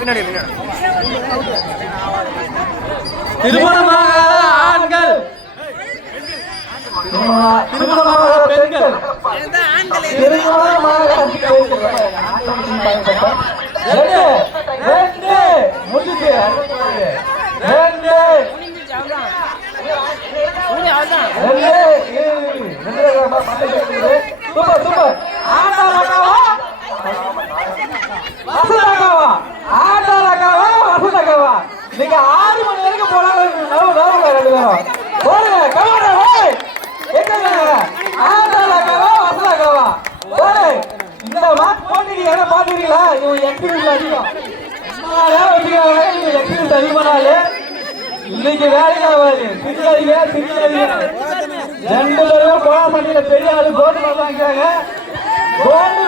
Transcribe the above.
பின்னாடி திருமணமாக ஆண்கள் திருமணமாக பெண்கள் நீங்க 6 மணி வரைக்கும் போனாலும் இந்த மாட்டு போட்டிக்கு என்ன பாத்துறீங்களா? இவங்க எக்ஸ்பீரியன்ஸ் அதிகம் அதிகமானாலே இன்னைக்கு வேலைக்கு ஆகாது. சிறியதிக 2 பேரும் போனா பண்ணியில பெரிய ஆளு கோல்டு வாங்கிக்கிறாங்க. கோல்டு